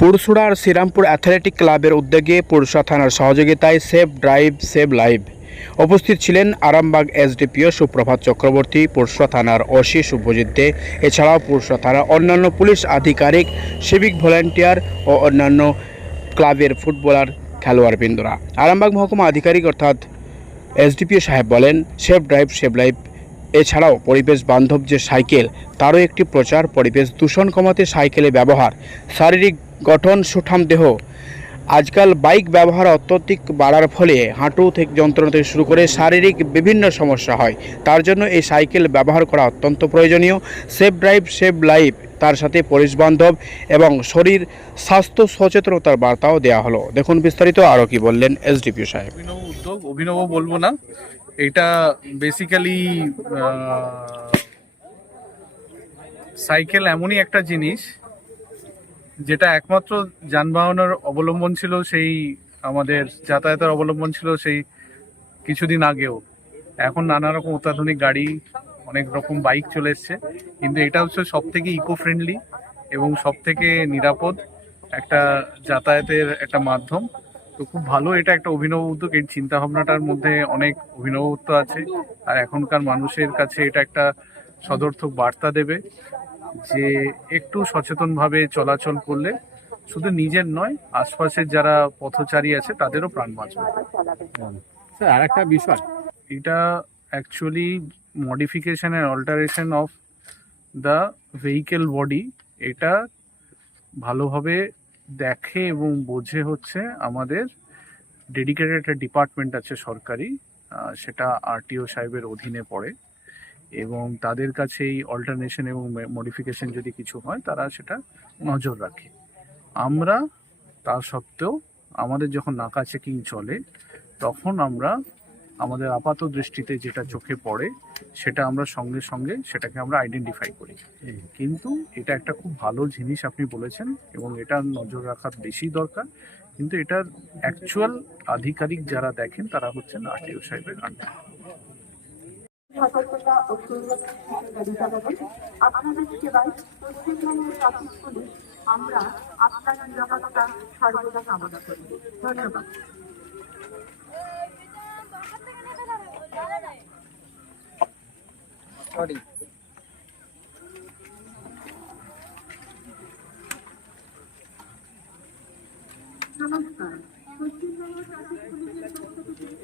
পুরসুড়ার Serampore athletic ক্লাবের উদ্যোগে পুরসুড়া থানার সহযোগিতায় সেভ ড্রাইভ সেভ লাইভ উপস্থিত ছিলেন আরামবাগ এসডিপিও সুপ্রভাত চক্রবর্তী, পুরসুড়া থানার ওসি শুভজিৎ দে, এছাড়াও পুরসুড়া থানার অন্যান্য পুলিশ আধিকারিক, সিভিক ভলেন্টিয়ার ও অন্যান্য ক্লাবের ফুটবলার খেলোয়াড়বৃন্দরা। আরামবাগ মহকুমা আধিকারিক অর্থাৎ এসডিপিও সাহেব বলেন, সেভ ড্রাইভ সেভ লাইভ এছাড়াও পরিবেশ বান্ধব যে সাইকেল তারও একটি প্রচার। পরিবেশ দূষণ কমাতে সাইকেলে ব্যবহার, শারীরিক গঠন, সুঠাম দেহ। আজকাল বাইক ব্যবহার অত্যধিক বাড়ার ফলে হাঁটু থেকে যন্ত্রণা থেকে শুরু করে শারীরিক বিভিন্ন সমস্যা হয়। তার জন্য এই সাইকেল ব্যবহার করা অত্যন্ত প্রয়োজনীয়। সেভ ড্রাইভ সেভ লাইফ, তার সাথে পরিবেশ বান্ধব এবং শরীর স্বাস্থ্য সচেতনতার বার্তাও দেওয়া হলো। দেখুন বিস্তারিত আরও কি বললেন এসডিপিও সাহেব। অভিনব উদ্যোগ, অভিনব বলবো না, এটা বেসিক্যালি সাইকেল এমনই একটা জিনিস যেটা একমাত্র যানবাহনের অবলম্বন ছিল, সেই আমাদের যাতায়াতের অবলম্বন ছিল সেই কিছুদিন আগেও। এখন নানা রকম অত্যাধুনিক গাড়ি, অনেক রকম বাইক চলে এসছে, কিন্তু এটা হচ্ছে সব থেকে ইকো ফ্রেন্ডলি এবং সব থেকে নিরাপদ একটা যাতায়াতের একটা মাধ্যম। তো খুব ভালো, এটা একটা অভিনব উদ্যোগ। এই চিন্তা ভাবনাটার মধ্যে অনেক অভিনবত্ব আছে, আর এখনকার মানুষের কাছে এটা একটা সদর্থক বার্তা দেবে যে একটু সচেতনভাবে চলাচল করলে শুধু নিজের নয়, আশপাশের যারা পথচারী আছে তাদেরও প্রাণ বাঁচবে। স্যার, আর একটা বিষয়, এটা actually modification and alteration of the vehicle body. এটা ভালোভাবে দেখে এবং বোঝে হচ্ছে আমাদের ডেডিকেটেড একটা ডিপার্টমেন্ট আছে সরকারি, সেটা আরটিও সাহেবের অধীনে পড়ে, এবং তাদের কাছে এই অল্টারনেশন এবং মডিফিকেশন যদি কিছু হয় তারা সেটা নজর রাখে। আমরা তা সত্ত্বেও আমাদের যখন নাকা চেকিং চলে তখন আমরা আমাদের আপাত দৃষ্টিতে যেটা চোখে পড়ে সেটা আমরা সঙ্গে সঙ্গে সেটাকে আমরা আইডেন্টিফাই করি। কিন্তু এটা একটা খুব ভালো জিনিস আপনি বলেছেন এবং এটা নজর রাখার বেশি দরকার। কিন্তু এটার অ্যাকচুয়াল আধিকারিক যারা দেখেন তারা হচ্ছেন আরটিও সাহেবের আন্ডার। সতর্কতা ও আপনাদের সেবায় পশ্চিমবঙ্গের ট্রাফিক পুলিশ, আমরা আপনার নিরাপত্তা সর্বদা কামনা করি। ধন্যবাদ। নমস্কার, পশ্চিমবঙ্গ ট্রাফিক পুলিশের পক্ষ থেকে